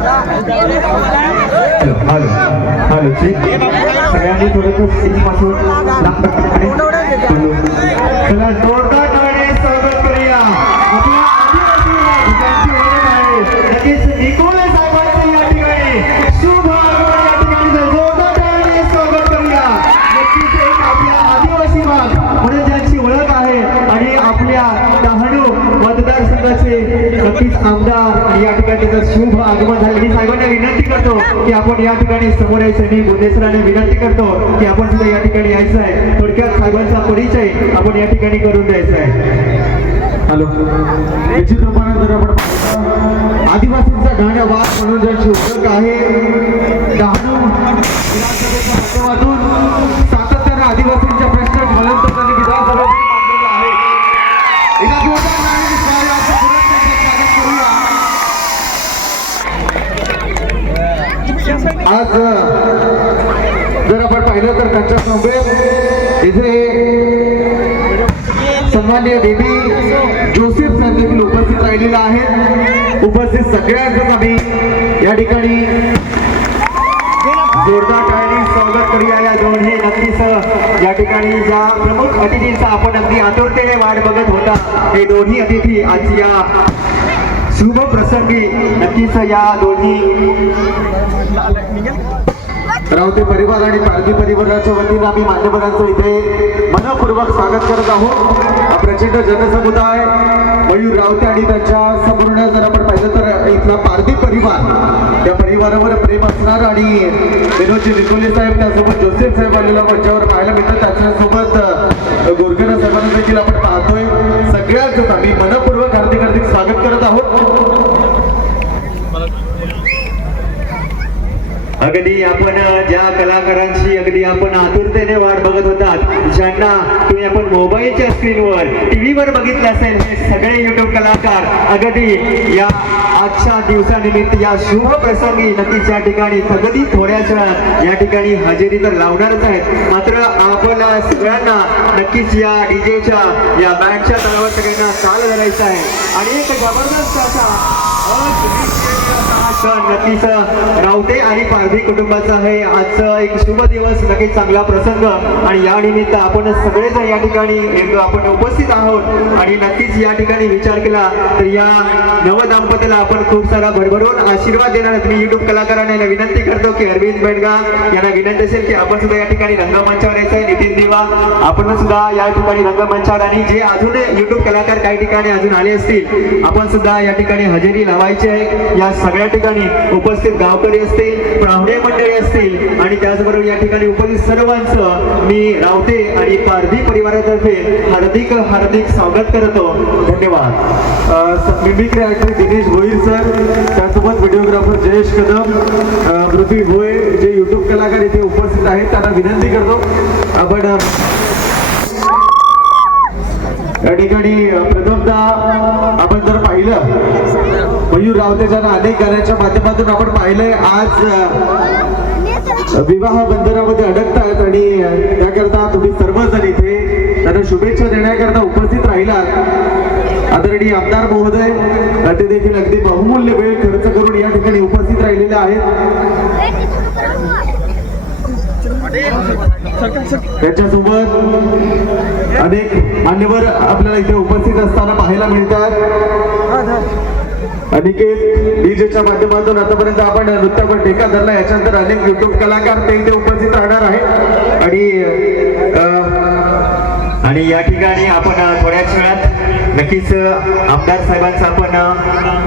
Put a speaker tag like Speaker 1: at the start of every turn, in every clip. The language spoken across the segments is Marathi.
Speaker 1: हॅलो हॅलो ठीक सगळ्यांनी थोडं पासून चला जोरदार करणे स्वागत करूया आपल्या आदिवासी आहे निकोले साहेबांचं या ठिकाणी शुभ आगमन या ठिकाणी जोरदार स्वागत करूया नक्कीच एक आपल्या आदिवासी भाग म्हणून ज्यांची ओळख आहे आणि आपल्या डहाणू मतदारसंघाचे नक्कीच आमदार या ठिकाणी शुभ आगमन झालं मी साहेबांना विनंती करतो की आपण या ठिकाणी समोर यायचं मी गुन्हेसराने विनंती करतो की आपण सुद्धा या ठिकाणी यायचं आहे. थोडक्यात साहेबांचा परिचय आपण या ठिकाणी करून द्यायचा आहे.
Speaker 2: हॅलो. निश्चितपणे जर आपण आदिवासींचा गाण्या वाद म्हणून ज्यांची ओळख आहे डहाणू विधानसभेच्या माध्यमातून सातत्याने आदिवासींच्या आज जर आपण पाहिलं तर त्यांच्या समवेत इथे सन्मान्य देवी जोसेफ साहेब देखील उपस्थित राहिलेला आहे. उपस्थित सगळ्यांचंच आम्ही या ठिकाणी
Speaker 1: जोरदार टाळी स्वागत करूया या दोन्ही नक्कीच या ठिकाणी ज्या प्रमुख अतिथींचा आपण अगदी आतुरतेने वाट बघत होता हे दोन्ही अतिथी आज या शुभ प्रसंगी नक्कीच या दोन्ही
Speaker 2: रावते परिवार आणि पारधी परिवाराच्या वतीनं आम्ही मान्यवरांचं इथे मनपूर्वक स्वागत करत आहोत. हा प्रचंड जनसमुदाय मयूर रावते आणि त्यांच्या संपूर्ण जर आपण पाहिलं तर इथला पारधी परिवार त्या परिवारावर प्रेम असणार आणि विनोदजी निकोले साहेब त्यासोबत जोसेफ साहेब आलेला मंचावर पाहायला मिळतात. त्याच्यासोबत गोरखेना साहेबांना देखील आपण पाहतोय. सगळ्यांच आम्ही मनपूर्वक हार्दिक हार्दिक स्वागत करत आहोत
Speaker 1: अगदी आपण ज्या कलाकारांची अगदी आपण आतुरतेने वाट बघत होतात ज्यांना तुम्ही आपण मोबाईलच्या स्क्रीनवर टीव्हीवर बघितलं असेल हे सगळे युट्यूब कलाकार अगदी या आजच्या दिवसानिमित्त या शुभ प्रसंगी नक्कीच या ठिकाणी अगदी थोड्याच वेळात या ठिकाणी हजेरी तर लावणारच आहेत. मात्र आपल्या सगळ्यांना नक्कीच या डीजेच्या या बँडच्या तळावर सगळ्यांना चाल धरायचा आहे. आणि एक जबरदस्त असा सण नक्कीच रावते आणि पारधी कुटुंबाचा आहे. आजचा एक शुभ दिवस नक्कीच चांगला प्रसंग. आणि या निमित्त आपण सगळेच या ठिकाणी एक आपण उपस्थित आहोत. आणि नक्कीच या ठिकाणी विचार केला तर या नवदाम्पत्याला आपण खूप सारा भरभरून आशीर्वाद देणार आहेत. मी युट्यूब कलाकारांना विनंती करतो की अरविंद बेडगा यांना विनंती असेल की आपण सुद्धा या ठिकाणी रंगमंचावर यायचं आहे. नितीन दिवा आपण सुद्धा या ठिकाणी रंगमंचावर आणि जे अजून युट्यूब कलाकार काही ठिकाणी अजून आले असतील आपण सुद्धा या ठिकाणी हजेरी लावायची आहे. या सगळ्या ठिकाणी उपस्थित गावकरी असतील पाहुणे मंडळी असतील आणि त्याचबरोबर या ठिकाणी उपस्थित सर्वांचं मी रावते आणि पारधी परिवारातर्फे हार्दिक हार्दिक स्वागत करतो. धन्यवाद.
Speaker 2: Mimicry actor Dinesh Bhoir sir त्यासोबत व्हिडिओग्राफर जयेश कदम पृथ्वी भोये जे युट्यूब कलाकार इथे उपस्थित आहेत त्यांना विनंती करतो. आपण या ठिकाणी अ, प्रथमतः आपण जर पाहिलं मयूर रावतेच्या अनेक गाण्याच्या माध्यमातून आपण पाहिलंय. आज विवाह बंधनामध्ये अडकतात आणि त्याकरता तुम्ही सर्वजण इथे त्यांना शुभेच्छा देण्याकरता उपस्थित राहिलात. आदरणीय आमदार महोदय ते देखील अगदी बहुमूल्य वेळ खर्च करून या ठिकाणी उपस्थित राहिलेले आहेत. त्याच्यासोबत अनेक मान्यवर आपल्याला इथे उपस्थित असताना पाहायला मिळतात. अनिकेत डीजेच्या माध्यमातून आतापर्यंत आपण नृत्यावर टेका धरला याच्यानंतर अनेक युट्यूब कलाकार ते इथे उपस्थित राहणार आहेत. आणि
Speaker 1: आणि या ठिकाणी आपण थोड्याच वेळात नक्कीच आमदार साहेबांचं आपण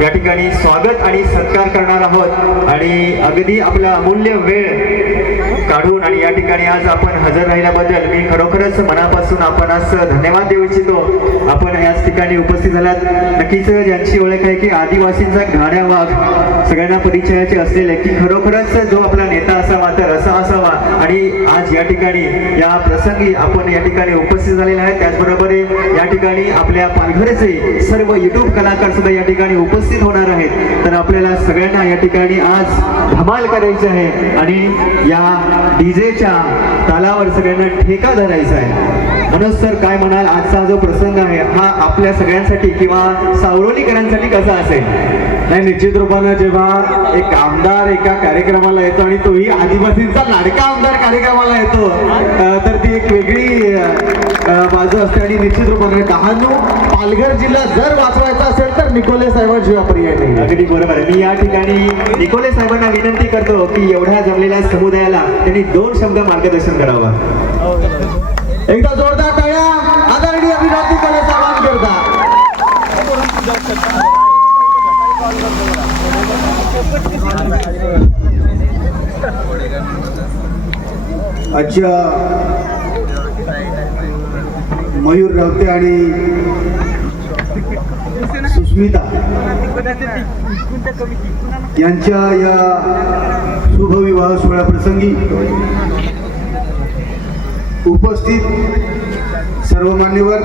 Speaker 1: या ठिकाणी स्वागत आणि सत्कार करणार आहोत. आणि अगदी आपला अमूल्य वेळ काढून आणि या ठिकाणी आज आपण हजर राहिल्याबद्दल मी खरोखरच मनापासून आपण आज धन्यवाद देऊ इच्छितो. आपण याच ठिकाणी उपस्थित झाल्यात नक्कीच ज्यांची ओळख आहे की आदिवासींचा घाण्या वाघ सगळ्यांना परिचयाचे असलेले की खरोखरच जो आपला नेता असावा तर असा या ठिकाणी या प्रसंगी आपण या ठिकाणी उपस्थित झालेले आहेत. त्याचबरोबर या ठिकाणी आपल्या पालघरचे सर्व युट्यूब कलाकार सुद्धा या ठिकाणी उपस्थित होणार आहेत. तर आपल्याला सगळ्यांना या ठिकाणी आज धमाल करायची आहे आणि या डीजेच्या तालावर सगळ्यांना ठेका धरायचा आहे. म्हणून सर काय म्हणाल? आजचा जो प्रसंग आहे हा आपल्या सगळ्यांसाठी किंवा सावरोलीकरांसाठी कसा असेल?
Speaker 2: नाही निश्चित रूपानं जेव्हा एक आमदार एका कार्यक्रमाला येतो आणि तोही आदिवासींचा लाडका आमदार कार्यक्रमाला येतो तर ती एक वेगळी बाजू असते. आणि निश्चित रूपाने डहाणू पालघर जिल्हा जर वाचवायचा असेल तर निकोले साहेबांशिवाय पर्याय नाही
Speaker 1: अगदी बरोबर आहे. मी या ठिकाणी निकोले साहेबांना विनंती करतो की एवढ्या जमलेल्या समुदायाला त्यांनी दोन शब्द मार्गदर्शन करावं.
Speaker 2: एकदा जोरदार टाळ्या. आदरणीय विनंती करे साहेबांकरता
Speaker 3: आजच्या मयूर रावते आणि सुस्मिता. यांच्या या शुभविवाह सोहळ्याप्रसंगी उपस्थित सर्व मान्यवर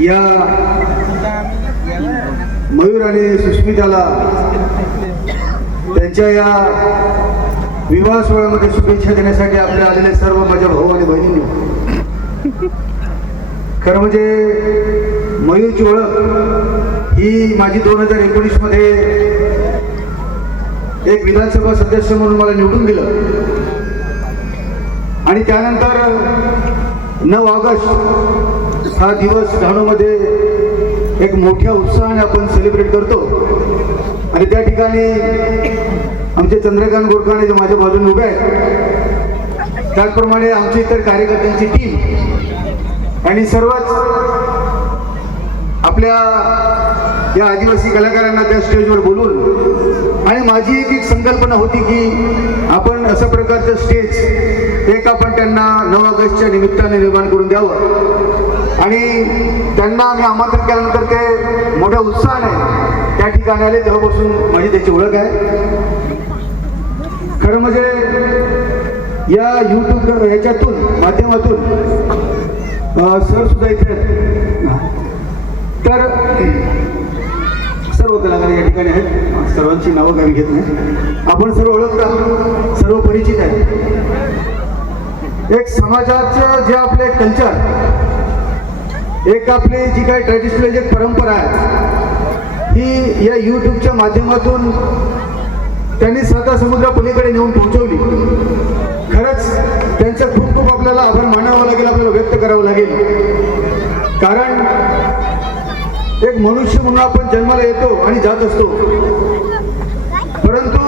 Speaker 3: या मयूर आणि सुस्मिताला त्यांच्या या विवाह सोहळ्यामध्ये शुभेच्छा देण्यासाठी आपल्या आलेले सर्व माझ्या भाऊ आणि बहिणींनी. खरं म्हणजे मयूरची ओळख ही माझी दोन हजार एकोणीसमध्ये एक विधानसभा सदस्य म्हणून मला निवडून दिलं. आणि त्यानंतर नऊ ऑगस्ट हा दिवस डहाणूमध्ये एक मोठ्या उत्साहाने आपण सेलिब्रेट करतो. आणि त्या ठिकाणी आमचे चंद्रकांत गोरखाने जे माझ्या बाजूने उभे आहेत त्याचप्रमाणे आमची इतर कार्यकर्त्यांची टीम आणि सर्वच आपल्या या आदिवासी कलाकारांना त्या स्टेजवर बोलून आणि माझी एक एक संकल्पना होती की आपण अशा प्रकारचं स्टेज एक आपण त्यांना नऊ ऑगस्टच्या निमित्ताने निर्माण करून द्यावं. आणि त्यांना आम्ही आमंत्रित केल्यानंतर ते मोठ्या उत्साहाने त्या ठिकाणी आले. तेव्हापासून माझी त्याची ओळख आहे. खरं म्हणजे या यूट्यूब ह्याच्यातून माध्यमातून सर सुद्धा इथे तर सर्व कलाकार या ठिकाणी आहेत. सर्वांची नावं काही घेत नाही. आपण सर्व ओळखता सर्व परिचित आहे एक समाजाचं जे आपले कल्चर एक आपली जी काही ट्रॅडिशनल जी परंपरा आहे ही या यूट्यूबच्या माध्यमातून त्यांनी स्वतः समुद्रा पलीकडे नेऊन पोहोचवली. खरंच त्यांचं खूप खूप आपल्याला आभार मानावं लागेल आपल्याला व्यक्त करावं लागेल. कारण एक मनुष्य म्हणून आपण जन्माला येतो आणि जात असतो. परंतु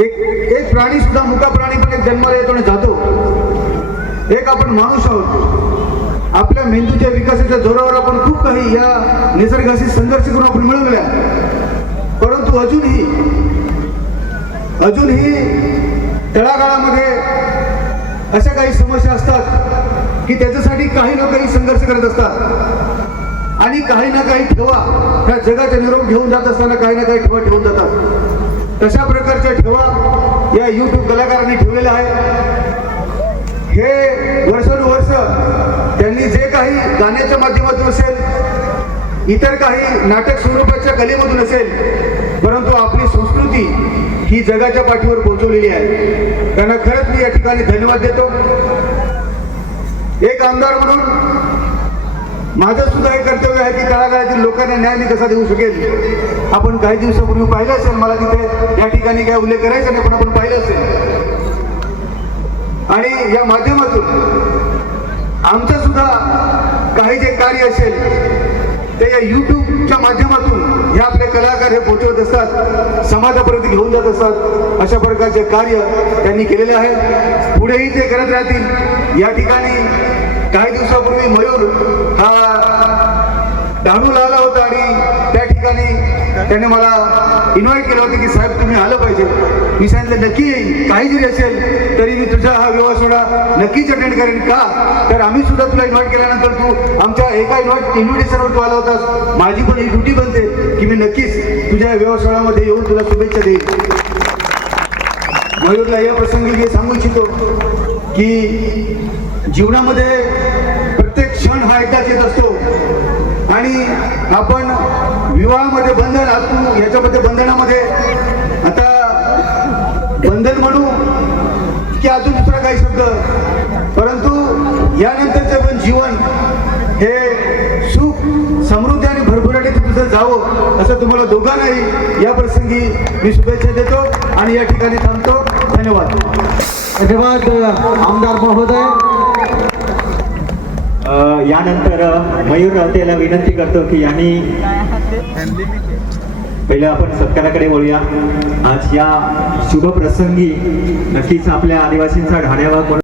Speaker 3: एक एक प्राणी सुद्धा मुका प्राणी पण एक जन्माला येतो आणि जातो. एक आपण माणूस आहोत. आपल्या मेंदूच्या विकासाच्या जोरावर आपण खूप काही या निसर्गाशी संघर्ष करून आपण मिळवल्या. परंतु अजूनही अजूनही तळागाळामध्ये अशा काही समस्या असतात की त्याच्यासाठी काही ना काही संघर्ष करत असतात. आणि काही ना काही ठेवा ह्या जगाचा निरोप घेऊन जात असताना काही ना काही ठेवा ठेवून जातात. तशा प्रकारच्या ठेवा या यूट्यूब कलाकारांनी ठेवलेल्या आहेत. हे वर्षानु काही गाण्याच्या माध्यमातून असेल इतर काही नाटक स्वरूपाच्या कलेमधून असेल परंतु आपली संस्कृती ही जगाच्या पाठीवर पोहोचवलेली आहे. त्यांना खरंच मी या ठिकाणी धन्यवाद देतो. एक आमदार म्हणून माझं सुद्धा हे कर्तव्य आहे की तळागाळातील लोकांना न्याय मी कसा देऊ शकेल? आपण काही दिवसापूर्वी पाहिलं असेल मला तिथे या ठिकाणी काय उल्लेख करायचा नाही पण आपण पाहिलं असेल. आणि या माध्यमातून आमचं सुद्धा काही जे कार्य असेल ते या युट्यूबच्या माध्यमातून हे आपले कलाकार हे पोचवत असतात समाजापर्यंत घेऊन जात असतात अशा प्रकारचे कार्य त्यांनी केलेले आहे पुढेही ते करत राहतील. या ठिकाणी काही दिवसापूर्वी मयूर हा डहाणूला आला होता. त्याने मला इन्व्हाइट केलं होतं की साहेब तुम्ही आलं पाहिजे. मी सांगितलं नक्की येईल काही जरी असेल तरी मी तुझा हा विवाह सोहळा नक्कीच अटेंड करेन. का? तर आम्ही सुद्धा तुला इन्व्हाइट केल्यानंतर तू आमच्या एका इन्व्हाइट इन्व्हिटेशनवर तू आला होतास. माझी पण ही ड्युटी बनते की मी नक्कीच तुझ्या या विवाह येऊन तुला शुभेच्छा देईन. मयूरला या प्रसंगी मी सांगू इच्छितो की जीवनामध्ये प्रत्येक क्षण हा एकदाच येत असतो. आणि आपण विवाहामध्ये बंधन आतून याच्यामध्ये बंधनामध्ये आता बंधन म्हणू की अजून दुसरा काही शब्द. परंतु यानंतरचं पण जीवन हे सुख समृद्धी आणि सम तुमचं जावं असं तुम्हाला दोघांनाही या प्रसंगी मी शुभेच्छा देतो आणि या ठिकाणी थांबतो. धन्यवाद.
Speaker 2: धन्यवाद आमदार महोदय.
Speaker 1: यानंतर मयूर रावतेला विनंती करतो की यांनी पहिलं आपण सत्काराकडे वळूया. आज या शुभ प्रसंगी नक्कीच आपल्या आदिवासींचा ढाण्यावर